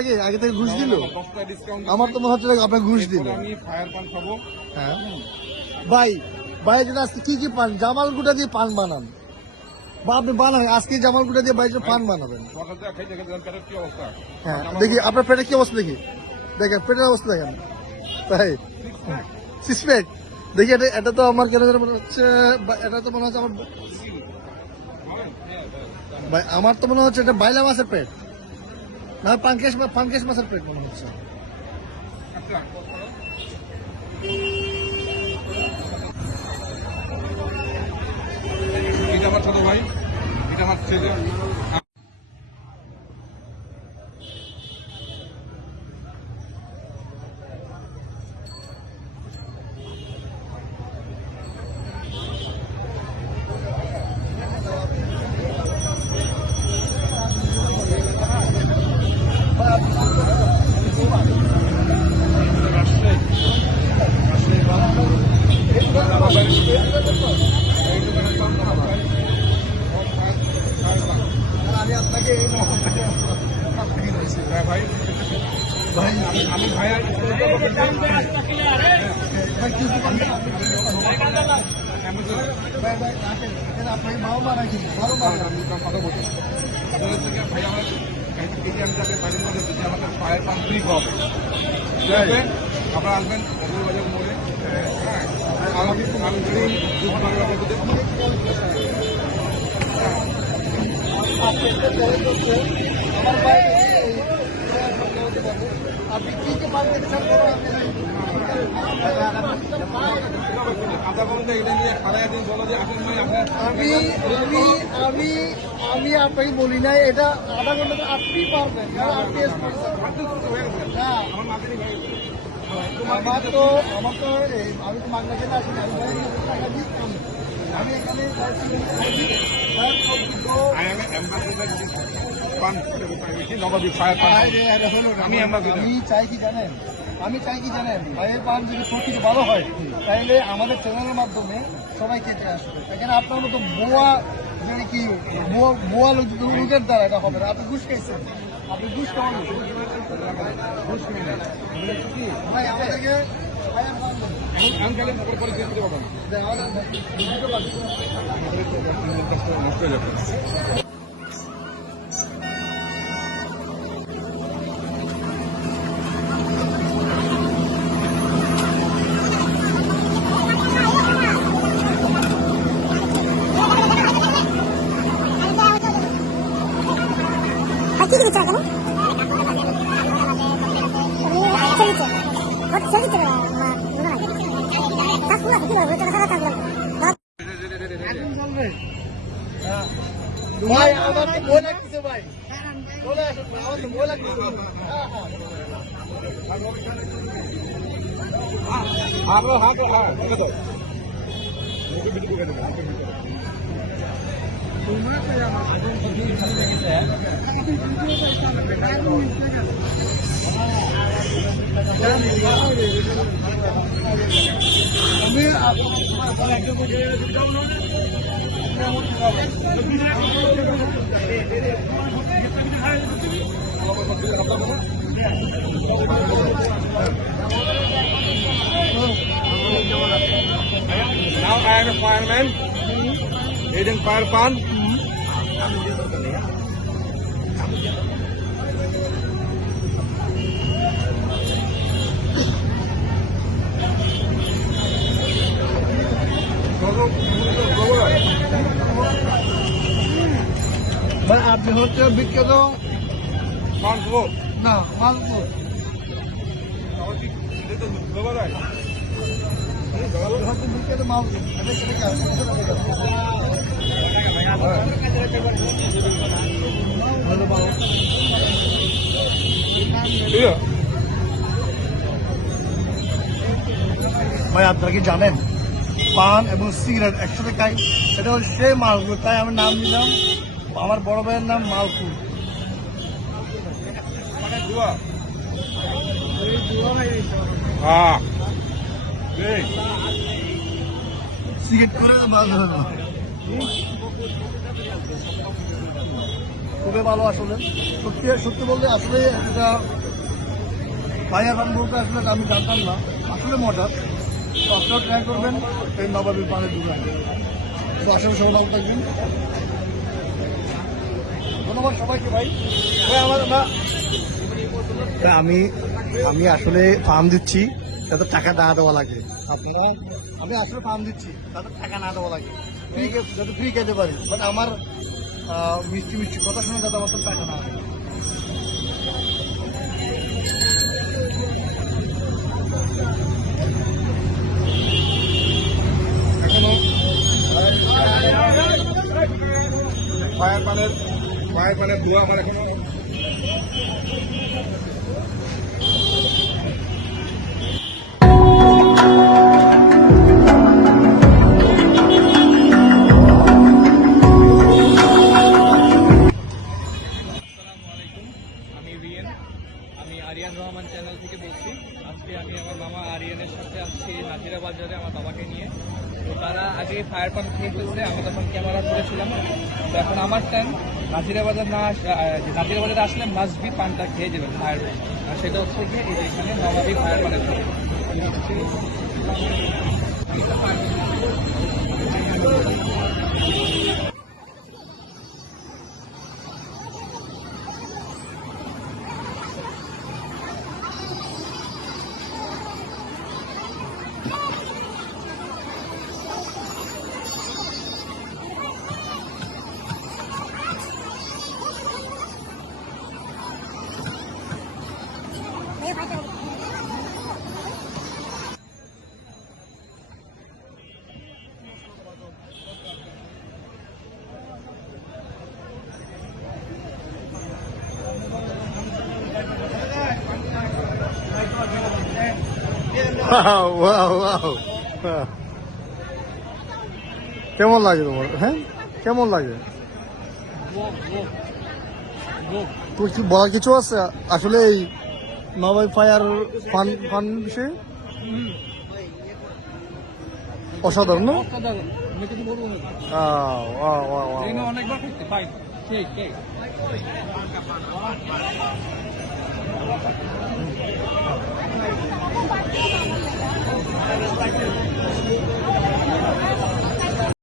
আগে আগে থেকে ঘুষ দিল? আমার তো মনে হচ্ছে আপনার ঘুষ দিল। আমি ফায়ার পান খাবো। হ্যাঁ ভাই, ভাই যেটা আজকে কি কি পান? জামাল গুটা দিয়ে পান বানান বা আপনি বানান আজকে জামাল গুটা দিয়ে বাইরে পান বানাবেন। কি অবস্থা? হ্যাঁ দেখি আপনার পেটের কি অবস্থা, দেখি দেখেন পেটের অবস্থা দেখেন ভাই, সিক্স প্যাক দেখি। এটা তো আমার কেন মনে হচ্ছে, এটা তো মনে হচ্ছে আমার ভাই, আমার তো মনে হচ্ছে এটা বাইলা মাছের পেট না, পাঙ্কেশ মাছের পেট মনে হচ্ছে। এটা আমার ছোট ভাই, এটা আমার ছেলে। আমি আপনাকে ভাই ভাই আমি ভাইয়া আপনাকে মাও মারা কিন্তু বড় মারা কথা বলছি আপনাদের থেকে ভাই আমার এটিএমটাকে বাড়ির মধ্যে দিতে আমাকে ফায়ার পাম্প ফ্রি হবে। ঠিক আছে, আপনারা আসবেন বাজার মোড়ে। হ্যাঁ আমি আপনি কি কি পান খেতে চান? আমি আমি আমি আমি আপনাকে বলি নাই এটা আধা ঘন্টা আপনি পারবেন, কারণ আপনি আমার তো আমি তো মাগনা খেতে আসি না, আমি এখানে আমি চাই কি জানেন, ভাইয়ের পান যদি প্রকৃতি ভালো হয় তাহলে আমাদের চ্যানেলের মাধ্যমে সবাই খেতে আসবে। এখানে আপনার মতো বোয়া মানে কি বোয়া লোকের দ্বারা এটা হবে না। আপনি ঘুষ খাইছেন, আপনি ঘুষ খাওয়ান ভাই আমাদেরকে ভাই আমার তো ভয় লাগতেছে ভাই, চলে আসুন ভাই, আমার তো ভয় লাগতেছে। Now I am a fireman. Agent Fire Pan. ভাই আপনি হচ্ছে বিখ্যাত মালভোগ না মালপুর বিখ্যাত মালপুর ভাই আপনারা কি জানেন পান এবং সিগারেট একসাথে খাই, এটা হল সেই মালপুর, তাই আমি নাম দিলাম, আমার বড় ভাইয়ের নাম মালপুর। সিগারেট করে বাদ হলো। খুবই ভালো আসলে। সত্যি সত্যি বলতে আসলে এটা ফায়ার পান বলতে আসলে আমি জানতাম না, আসলে মজার। তো আপনারা ট্রাই করবেন এই নবাবী পানের দোকান। তো আসলে সবাই ভালো থাকবেন, ধন্যবাদ সবাইকে ভাই। আমার আমি আসলে ফার্ম দিচ্ছি, তাদের টাকা না দেওয়া লাগে। আপনারা আমি আসলে ফার্ম দিচ্ছি, তাদের টাকা না দেওয়া লাগে, ফ্রি যাতে ফ্রি খেতে পারি। বাট আমার মিষ্টি মিষ্টি কথা শুনে যাতে আমার তো টাকা না দেয়। এখনো ফায়ার পানের ধোঁয়া আমার এখনো আমি রিয়েন, আমি আরিয়ান রহমান চ্যানেল থেকে বলছি। আজকে আমি আমার মামা আরিয়ানের সাথে আসছি নাজিরা বাজারে আমার বাবাকে নিয়ে। তো তারা আগে ফায়ার পাম্প খেয়ে ফেলছে, আমি তখন ক্যামেরা করেছিলাম। তো এখন আমার টাইম। নাজিরা বাজার নাজিরা বাজারে আসলে মাসবি পানটা খেয়ে যাবেন ফায়ার পান, আর সেটা হচ্ছে গিয়ে এই যে এখানে নবাবী ফায়ার পানের থেকে। কেমন লাগে তোমার? হ্যাঁ, কেমন লাগে? তোর কি বলার কিছু আছে আসলে এই নবাবী ফায়ার ফান বিষয়ে? অসাধারণ না? আমি কিছু বলবো না। অনেকবার খাইতে পাই, ঠিক ঠিক।